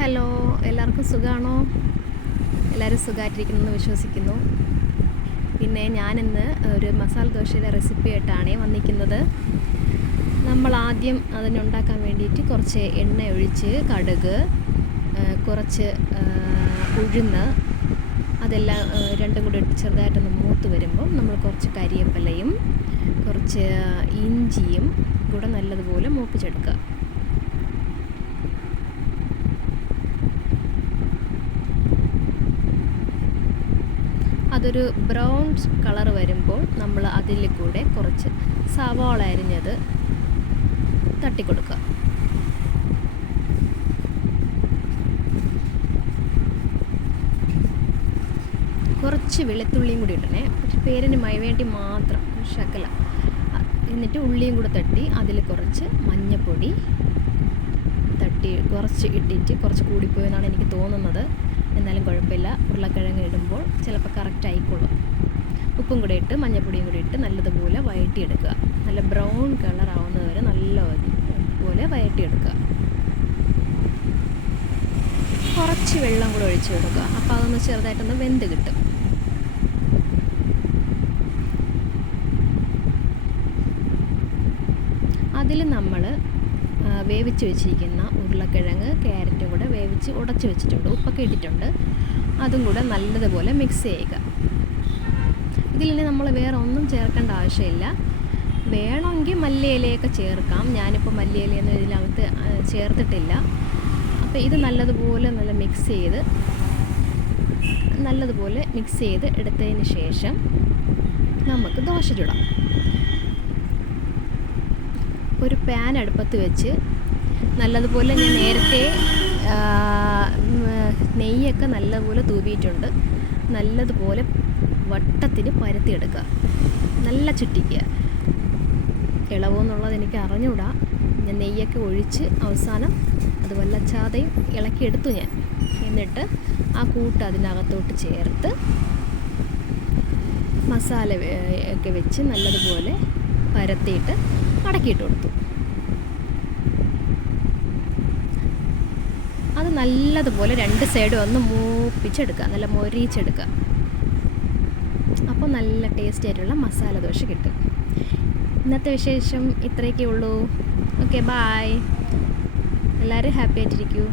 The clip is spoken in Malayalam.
ഹലോ, എല്ലാവർക്കും സുഖമാണോ? എല്ലാവരും സുഖമായിട്ടിരിക്കുന്നെന്ന് വിശ്വസിക്കുന്നു. പിന്നെ ഞാനിന്ന് ഒരു മസാല ദോശയുടെ റെസിപ്പി ആയിട്ടാണ് വന്നിരിക്കുന്നത്. നമ്മൾ ആദ്യം അതിനുണ്ടാക്കാൻ വേണ്ടിയിട്ട് കുറച്ച് എണ്ണ ഒഴിച്ച് കടുക്, കുറച്ച് ഉഴുന്ന്, അതെല്ലാം രണ്ടും കൂടി ഇട്ട് ചെറുതായിട്ടൊന്ന് മൂത്ത് വരുമ്പം നമ്മൾ കുറച്ച് കരിവേപ്പിലയും കുറച്ച് ഇഞ്ചിയും കൂടെ നല്ലതുപോലെ മൂപ്പിച്ചെടുക്കുക. അതൊരു ബ്രൗൺ കളർ വരുമ്പോൾ നമ്മൾ അതിൽ കൂടെ കുറച്ച് സവാള അരിഞ്ഞത് തട്ടിക്കൊടുക്കുക. കുറച്ച് വെളുത്തുള്ളിയും കൂടി ഇടണേ, പക്ഷെ പേരിന് വേണ്ടി മാത്രം ശകല. എന്നിട്ട് ഉള്ളിയും കൂടെ തട്ടി അതിൽ കുറച്ച് മഞ്ഞൾപ്പൊടി തട്ടി കുറച്ച് ഇട്ടിട്ട്, കുറച്ച് കൂടിപ്പോയെന്നാണ് എനിക്ക് തോന്നുന്നത്, എന്നാലും കുഴപ്പമില്ല. ഉരുളക്കിഴങ്ങ് ഇടുമ്പോൾ ചിലപ്പോൾ കറക്റ്റ് ആയിക്കോളും. ഉപ്പും കൂടെ ഇട്ട് മഞ്ഞൾപ്പൊടിയും കൂടി ഇട്ട് നല്ലതുപോലെ വഴറ്റിയെടുക്കുക. നല്ല ബ്രൗൺ കളർ ആവുന്നത് വരെ നല്ലപോലെ വഴറ്റിയെടുക്കുക. കുറച്ച് വെള്ളം കൂടെ ഒഴിച്ച് കൊടുക്കുക. അപ്പോൾ അതൊന്ന് ചെറുതായിട്ടൊന്ന് വെന്ത് കിട്ടും. അതിൽ നമ്മൾ വേവിച്ച് വെച്ചിരിക്കുന്ന ഉരുളക്കിഴങ്ങ്, ക്യാരറ്റും കൂടെ വേവിച്ച് ഉടച്ച് വെച്ചിട്ടുണ്ട്, ഉപ്പൊക്കെ ഇട്ടിട്ടുണ്ട്. അതും കൂടെ നല്ലതുപോലെ മിക്സ് ചെയ്യുക. ഇതിൽ നമ്മൾ വേറെ ഒന്നും ചേർക്കേണ്ട ആവശ്യമില്ല. വേണമെങ്കിൽ മല്ലിയിലയൊക്കെ ചേർക്കാം. ഞാനിപ്പോൾ മല്ലിയിലയൊന്നും ഇതിനകത്ത് ചേർത്തിട്ടില്ല. അപ്പോൾ ഇത് നല്ലതുപോലെ മിക്സ് ചെയ്ത് എടുത്തതിന് ശേഷം നമുക്ക് ദോശ ചുടാം. ഒരു പാൻ അടുപ്പത്ത് വെച്ച് നല്ലതുപോലെ, ഞാൻ നേരത്തെ നെയ്യൊക്കെ നല്ലതുപോലെ തൂവിയിട്ടുണ്ട്. നല്ലതുപോലെ വട്ടത്തിന് പരത്തിയെടുക്കുക, നല്ല ചുറ്റിക്കുക. ഇളവെന്നുള്ളത് എനിക്ക് അറിഞ്ഞൂടാ. ഞാൻ നെയ്യൊക്കെ ഒഴിച്ച് അവസാനം അത് വല്ലച്ചാതെയും ഇളക്കിയെടുത്തു ഞാൻ. എന്നിട്ട് ആ കൂട്ട് അതിനകത്തോട്ട് ചേർത്ത് മസാല ഒക്കെ വെച്ച് നല്ലതുപോലെ പരത്തിയിട്ട് മടക്കിയിട്ട് കൊടുത്തു. അത് നല്ലതുപോലെ രണ്ട് സൈഡും ഒന്ന് മൂപ്പിച്ചെടുക്കുക, നല്ല മൊരിച്ചെടുക്കുക. അപ്പോൾ നല്ല ടേസ്റ്റി ആയിട്ടുള്ള മസാല ദോശ കിട്ടും. ഇന്നത്തെ വിശേഷം ഇത്രയൊക്കെ ഉള്ളൂ. Okay, bye. എല്ലാവരും ഹാപ്പി ആയിട്ടിരിക്കൂ.